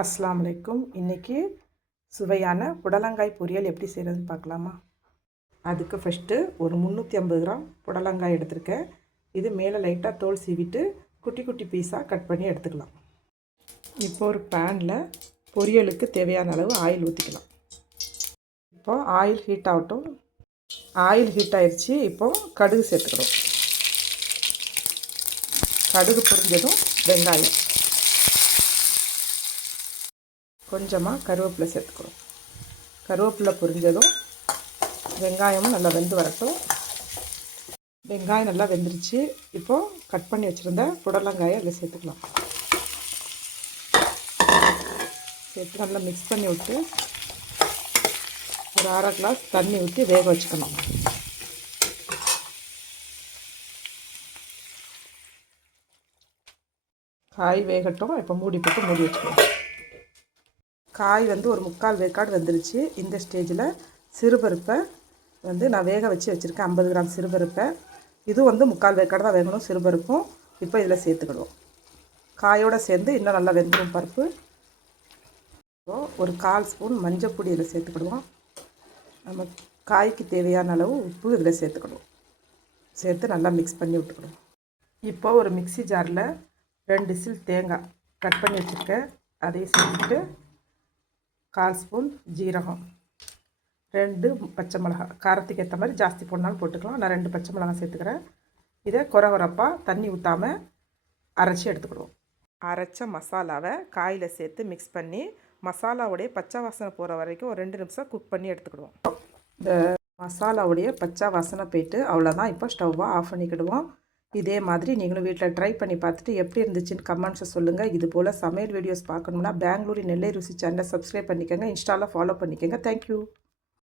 அஸ்ஸலாமு அலைக்கும். இன்றைக்கி சுவையான புடலங்காய் பொரியல் எப்படி செய்கிறதுன்னு பார்க்கலாமா? அதுக்கு ஃபஸ்ட்டு ஒரு 350 கிராம் புடலங்காய் எடுத்திருக்கேன். இது மேலே லைட்டாக தோல் சீவிட்டு குட்டி குட்டி பீஸாக கட் பண்ணி எடுத்துக்கலாம். இப்போ ஒரு பேனில் பொரியலுக்கு தேவையான அளவு ஆயில் ஊற்றிக்கலாம். இப்போது ஆயில் ஹீட் ஆகட்டும். ஆயில் ஹீட் ஆயிடுச்சு. இப்போது கடுகு சேர்த்துக்கிறோம். கடுகு பொரிஞ்சதும் வெங்காயம், கொஞ்சமாக கருவேப்பிலை சேர்த்துக்கிறோம். கருவேப்பிலை பொரிஞ்சதும் வெங்காயமும் நல்லா வெந்து வரட்டும். வெங்காயம் நல்லா வெந்துருச்சு. இப்போது கட் பண்ணி வச்சுருந்த புடலங்காயை அதில் சேர்த்துக்கலாம். சேர்த்து நல்லா மிக்ஸ் பண்ணி விட்டு ஒரு அரை கிளாஸ் தண்ணி ஊற்றி வேக வச்சுக்கணும். காய் வேகட்டும். இப்போ மூடி போட்டு மூடி வச்சுக்கணும். காய் ஒரு 3/4 வேக்காடு வெந்துருச்சு. இந்த ஸ்டேஜில் சிறுபருப்பை நான் வேக வச்சுருக்கேன். 50 கிராம் சிறுபருப்பை. இது 3/4 வேக்காடு தான் வேகணும் சிறுபருப்பும். இப்போ இதில் சேர்த்துக்கிடுவோம். காயோடு சேர்ந்து இன்னும் நல்லா வெந்துடும் பருப்பு. ஒரு 1/4 ஸ்பூன் மஞ்சள் பொடி இதில் சேர்த்துக்கிடுவோம். நம்ம காய்க்கு தேவையான அளவு உப்பு இதில் சேர்த்துக்கிடுவோம். சேர்த்து நல்லா மிக்ஸ் பண்ணி விட்டுக்கிடுவோம். இப்போ ஒரு மிக்ஸி ஜாரில் 2 சில் தேங்காய் கட் பண்ணி வச்சுருக்கேன். அதையும் சேர்த்துட்டு 1/4 ஸ்பூன் ஜீரகம், 2 பச்சை மிளகாய், காரத்துக்கு ஏற்ற மாதிரி ஜாஸ்தி போடனாலும் போட்டுக்கலாம். நான் 2 பச்சை மிளகாய் சேர்த்துக்கிறேன். இதை குறப்பாக தண்ணி ஊற்றாமல் அரைச்சி எடுத்துக்கிடுவோம். அரைச்ச மசாலாவை காயில் சேர்த்து மிக்ஸ் பண்ணி மசாலாவுடைய பச்சை வாசனை போகிற வரைக்கும் ஒரு 2 நிமிஷம் குக் பண்ணி எடுத்துக்கிடுவோம். இந்த மசாலாவுடைய பச்சை வாசனை போயிட்டு அவ்வளோதான். இப்போ ஸ்டவ்வை ஆஃப் பண்ணிக்கிடுவோம். இதே மாதிரி நீங்களும் வீட்டில் ட்ரை பண்ணி பார்த்துட்டு எப்படி இருந்துச்சுன்னு கமெண்ட்ஸை சொல்லுங்கள். இது போல் சமையல் வீடியோஸ் பார்க்கணும்னா பெங்களூர் நெல்லை ருசி சேனலை சப்ஸ்கிரைப் பண்ணிக்கோங்க. இன்ஸ்டாவில் ஃபாலோ பண்ணிக்கோங்க. தேங்க்யூ.